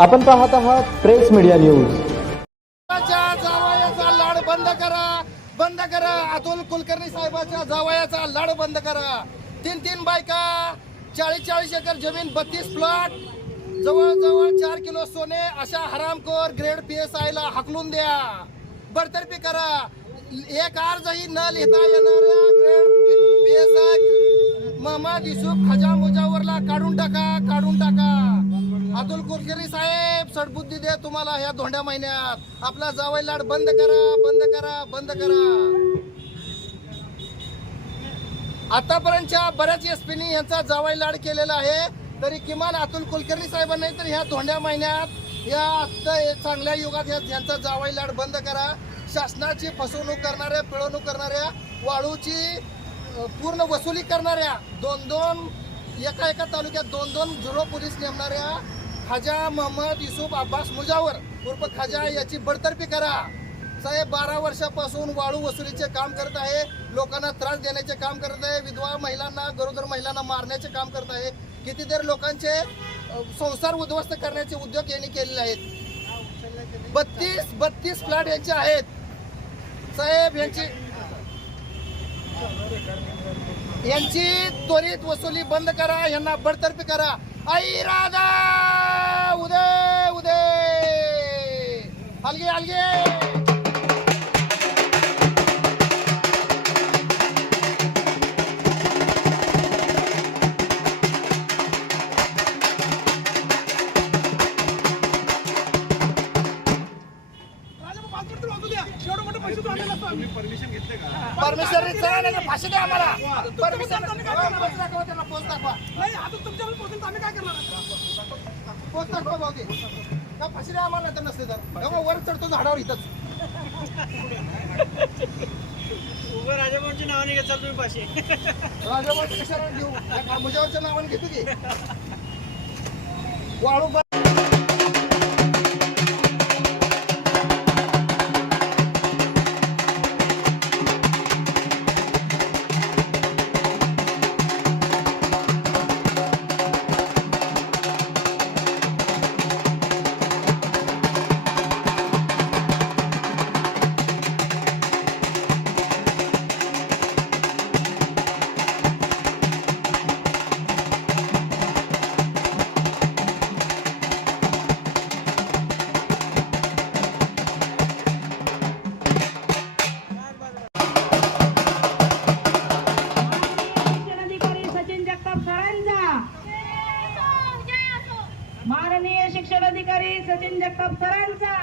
आपण पाहत आहात प्रेस मीडिया न्यूज। जावयाचा लाड बंद करा, बंद करा। अतुल कुलकर्णी साहेबांच्या जावयाचा लाड बंद करा। 3 बायका, 40 एकर जमीन, 32 प्लॉट, जवळ 4 किलो सोने अशा हरामखोर ग्रेड PSI ला हाकलून द्या, बडतर्फी करा। एक अर्जही न लिहिता येणाऱ्या ग्रेड PSI मोहम्मद युसुफ खजा मुजावरला काढून टाका। अतुल कुलकर्णी साहेब सडबुद्धी दे तुम्हाला ह्या धोंड्या महिन्यात। आपला जावई लाड बंद करा। आतापर्यंतच्या बऱ्याच एसपीनी यांचा जावई लाड केलेला आहे, तरी किमान अतुल कुलकर्णी साहेबांनी तर ह्या धोंड्या महिन्यात या आता चांगल्या युगात यांचा जावई लाड बंद करा। शासनाची फसवणूक करणाऱ्या, पिळवणूक करणाऱ्या, वाळूची पूर्ण वसुली करणाऱ्या, एका तालुक्यात 2 झुरो पोलीस नेमणाऱ्या खजा मोहम्मद युसुफ अब्बास मुजावर उर्फ खजा याची बडतर्फी करा। साहेब 12 वर्षापासून वाळू वसुलीचे काम करत आहे, लोकांना त्रास देण्याचे काम करत आहे, विधवा महिलांना, गरोदर महिलांना मारण्याचे काम करत आहे, कितीतरी लोकांचे संसार उद्ध्वस्त करण्याचे उद्योग यांनी केलेले आहेत। 32 फ्लॅट यांचे आहेत साहेब। यांची त्वरित वसुली बंद करा, यांना बडतर्फी करा। आई राधा उदय अलगे परमिशन फाशी द्या आम्हाला। परमिशन दाखवा, त्यांना पोस्ट दाखवा। नाही आता तुमच्यावर पोस्ट आम्ही काय करणार? पोस्ट दाखवा भाऊ, का फाशी द्या आम्हाला तर नसते तर वर चढतो झाडावर इथंच। उभं राजाभाऊंच्या नावाने घेत चाल तुम्ही फाशी। राजाभाऊच्या कशाला घेऊ? मुजावरच्या नावाने घेतो की वाळू। माननीय शिक्षण अधिकारी सचिन जगताप सरांचा